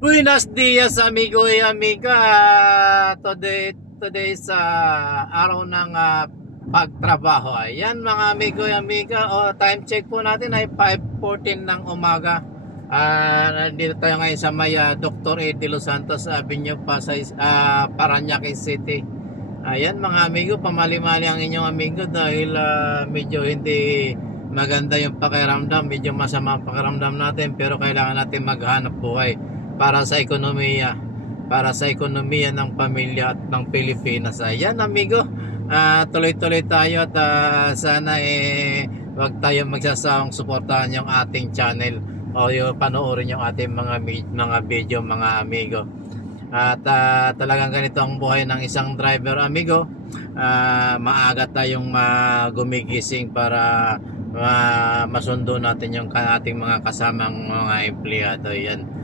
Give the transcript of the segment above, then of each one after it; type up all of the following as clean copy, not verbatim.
Buenos dias amigo y amiga. Today sa araw ng pagtrabaho. Ayan mga amigo y amiga. Time check po natin ay 5:14 ng umaga. Nandito tayo ngayon sa may Dr. Ed de Los Santos Avenue, Pasay, Parañaque City. Ayan mga amigo, pamali-mali ang inyong amigo dahil medyo hindi maganda yung pakiramdam, medyo masama ang pakiramdam natin, pero kailangan natin maghanap buhay para sa ekonomiya, ng pamilya at ng Pilipinas. Ayan amigo, tuloy-tuloy tayo at sana wag tayo magsasawang suportahan yung ating channel o yung panoorin yung ating mga video mga amigo. At talagang ganito ang buhay ng isang driver amigo. Maaga tayong gumigising para masundo natin yung ating mga kasamang mga empleyado. Yan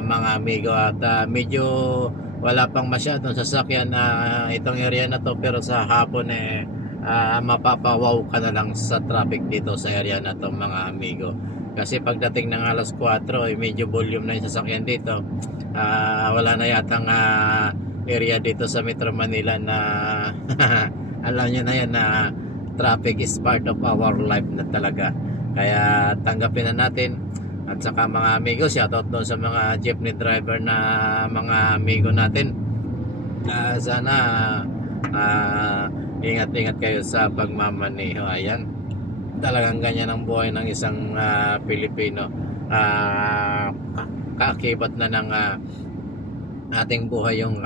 mga amigo, at medyo wala pang masyadong sasakyan itong area na to, pero sa hapon mapapawaw ka na lang sa traffic dito sa area na to mga amigo. Kasi pagdating ng alas 4 medyo volume na yung sasakyan dito. Wala na yatang area dito sa Metro Manila na alam nyo na yan na traffic is part of our life na talaga. Kaya tanggapin na natin. At saka mga amigo, shoutout doon sa mga jeepney driver na mga amigo natin. Sana ingat-ingat kayo sa pagmamaneho. Ayan, talagang ganyan ang buhay ng isang Pilipino. Kaakibat na ng ating buhay yung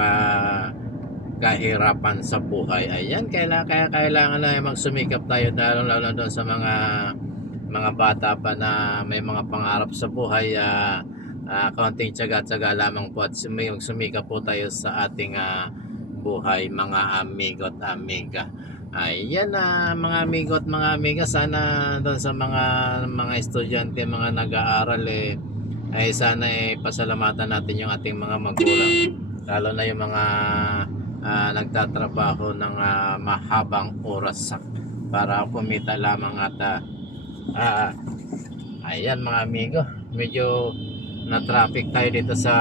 kahirapan sa buhay. Ayan, kaya kailangan na magsumikap tayo, lalo doon sa mga bata pa na may mga pangarap sa buhay. Kaunting tiyaga-tiyaga lamang po at sumikap po tayo sa ating buhay mga amigo at amiga. Ayan mga amigo at mga amiga, sana doon sa mga estudyante, mga nag-aaral ay sana pasalamatan natin yung ating mga magulang, lalo na yung mga nagtatrabaho ng mahabang oras para kumita lamang. At ayan mga amigo, medyo na traffic tayo dito sa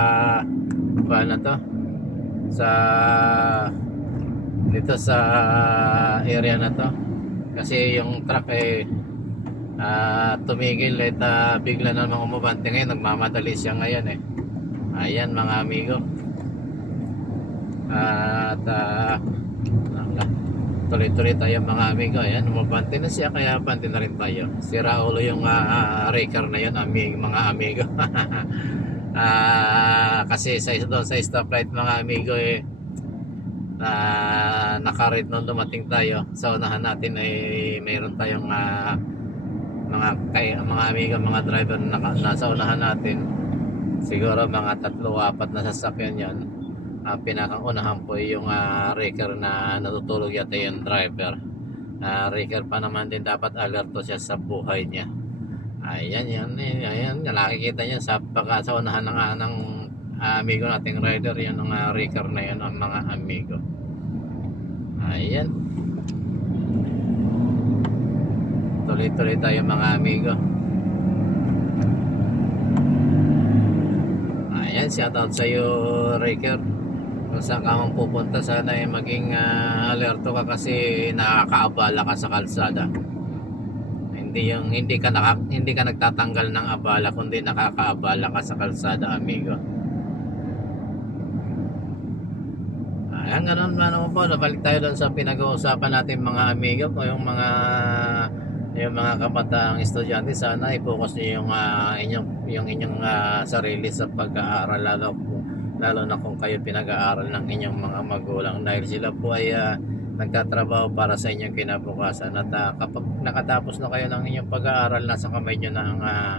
dito sa area na to, kasi yung truck tumigil at bigla na namang umabante. Ngayon nagmamadali siya ngayon ayan mga amigo. At tuloy-tuloy tayo mga amigo. Ayan, umabante na siya, kaya bante na rin tayo. Sira ulo yung raker na yun mga amigo. Kasi sa stoplight mga amigo nakarit nung dumating tayo sa unahan natin mayroon tayong mga amigo, mga driver na nasa unahan natin. Siguro mga 3-4 na sasakyan yan. Pinakaunahan po yung raker na natutulog yata yung driver. Raker pa naman din, dapat alerto siya sa buhay niya. Ayan, nakikita niya sa unahan ng amigo nating rider. Yan ang raker na yan ang mga amigo. Ayan, tuloy-tuloy tayo mga amigo. Ayan, shoutout sa iyo raker. Kung saan ka mang pupunta, sana maging alerto ka, kasi nakakaabala ka sa kalsada. Hindi ka nagtatanggal ng abala, kundi nakakaabala ka sa kalsada amigo. Ayan, ganun man po. Nabalik tayo doon sa pinag-uusapan natin mga amigo, o yung mga kabataang estudyante. Sana i-focus niyo yung inyong sarili sa pag-aaral, lalo na kung kayo pinag-aaral ng inyong mga magulang, dahil sila po ay nagtatrabaho para sa inyong kinabukasan. At kapag nakatapos na kayo ng inyong pag-aaral, nasa kamay nyo na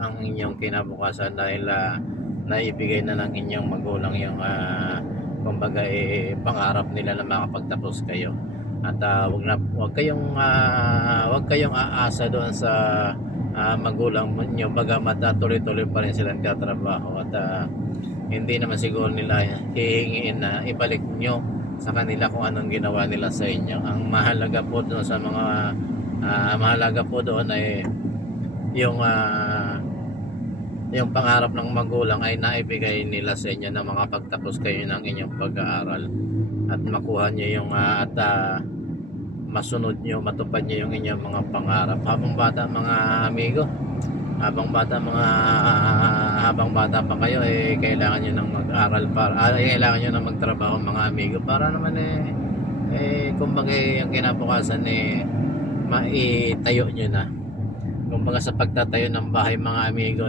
ang inyong kinabukasan, dahil naibigay na ng inyong magulang yung kumbaga pangarap nila na makapagtapos kayo. At wag kayong aasa doon sa magulang nyo, bagamat tuloy-tuloy pa rin silang katrabaho. At hindi naman siguro nila hihingiin na ibalik nyo sa kanila kung anong ginawa nila sa inyo. Ang mahalaga po doon ay yung yung pangarap ng magulang ay naibigay nila sa inyo na makapagtapos kayo ng inyong pag-aaral at makuha nyo yung masunod nyo, matupad nyo yung inyong mga pangarap habang bata mga amigo. Habang bata pa kayo kailangan nyo nang mag-aral kailangan nyo nang magtrabaho mga amigo para naman kumbaga yung kinabukasan maitayo nyo na. Kumbaga sa pagtatayo ng bahay mga amigo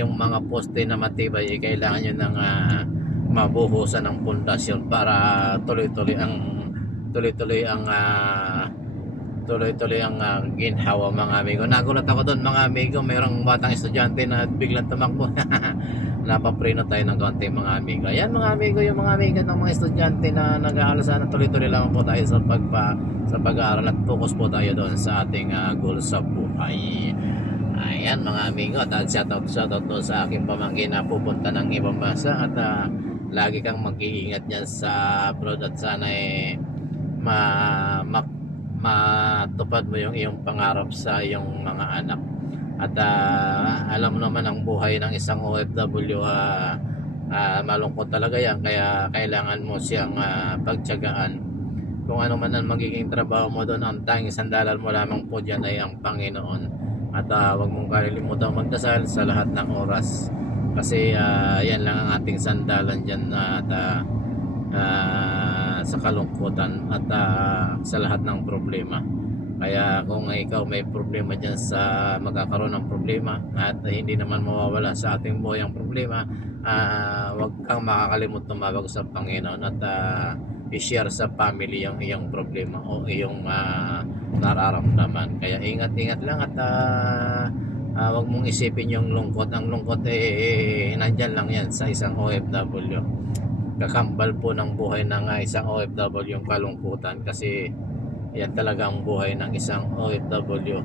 yung mga poste na matibay kailangan nyo nang mabuhusan ng pundasyon para tuloy-tuloy ang ginhawa mga amigo. Nagulat ako doon mga amigo, mayroong batang estudyante na biglang tumakbo. Napapreno tayo ng konti mga amigo. Ayan mga amigo, yung mga amigo ng mga estudyante na nag-aaral, sana tuloy-tuloy lang po tayo sa pag-aaral at focus po tayo doon sa ating goals sa buhay. Ayan mga amigo, at shoutout po sa aking pamangkin na pupunta ng ibang bansa at lagi kang mag-iingat dyan sa abroad at sana matupad mo yung iyong pangarap sa iyong mga anak. At alam mo naman ang buhay ng isang OFW, malungkot talaga yan, kaya kailangan mo siyang pagtiyagaan. Kung ano man ang magiging trabaho mo doon, ang tanging sandalan mo lamang po dyan ay ang Panginoon. At huwag mong kalimutan magdasal sa lahat ng oras, kasi yan lang ang ating sandalan dyan at sa kalungkutan at sa lahat ng problema. Kaya kung ikaw may problema dyan sa magkakaroon ng problema at hindi naman mawawala sa ating buhay ang problema, huwag kang makakalimot tumawag sa Panginoon at i-share sa family yung iyong problema o iyong nararamdaman. Kaya ingat-ingat lang at huwag mong isipin yung lungkot. Ang lungkot nandyan lang yan sa isang OFW. Kakambal po ng buhay ng isang OFW yung kalungkutan, kasi yan talaga ang buhay ng isang OFW.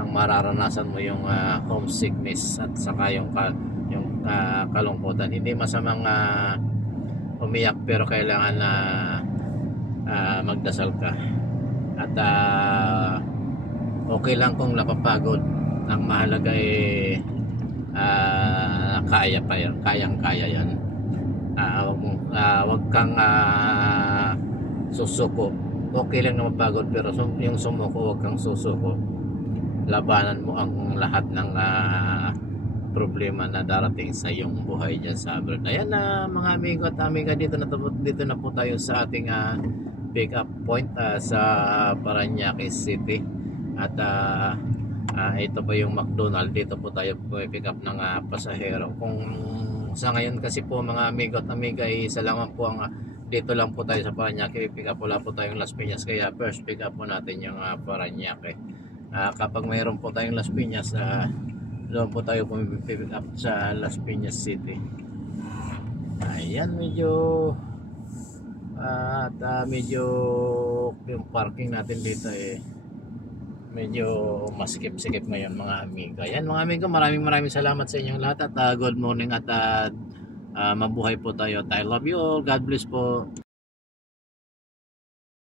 Ang mararanasan mo yung homesickness at saka yung kalungkutan. Hindi masamang umiyak, pero kailangan na magdasal ka at okay lang kung napapagod. Ang mahalaga kaya pa yan, kayang-kaya yan. Wag kang susuko. Okay lang na mapagod, pero yung sumuko, wag kang susuko. Labanan mo ang lahat ng problema na darating sa iyong buhay dyan sa abroad. Ayan mga amigo at amiga, dito na po tayo sa ating pick up point sa Parañaque City. At ito po yung McDonald. Dito po tayo pick up ng pasahero. Kung sa ngayon kasi po mga amigo at amiga, isa lang po ang dito lang po tayo sa Parañaque. Pick up wala po tayong Las Piñas, kaya first pick up po natin yung Parañaque. Kapag mayroon po tayong Las Piñas, doon po tayo pick up sa Las Piñas City. Ayan, medyo medyo yung parking natin dito medyo masikip-sikip ngayon mga amigo. Ayan mga amigo, maraming salamat sa inyong lahat at good morning at mabuhay po tayo. I love you all. God bless po.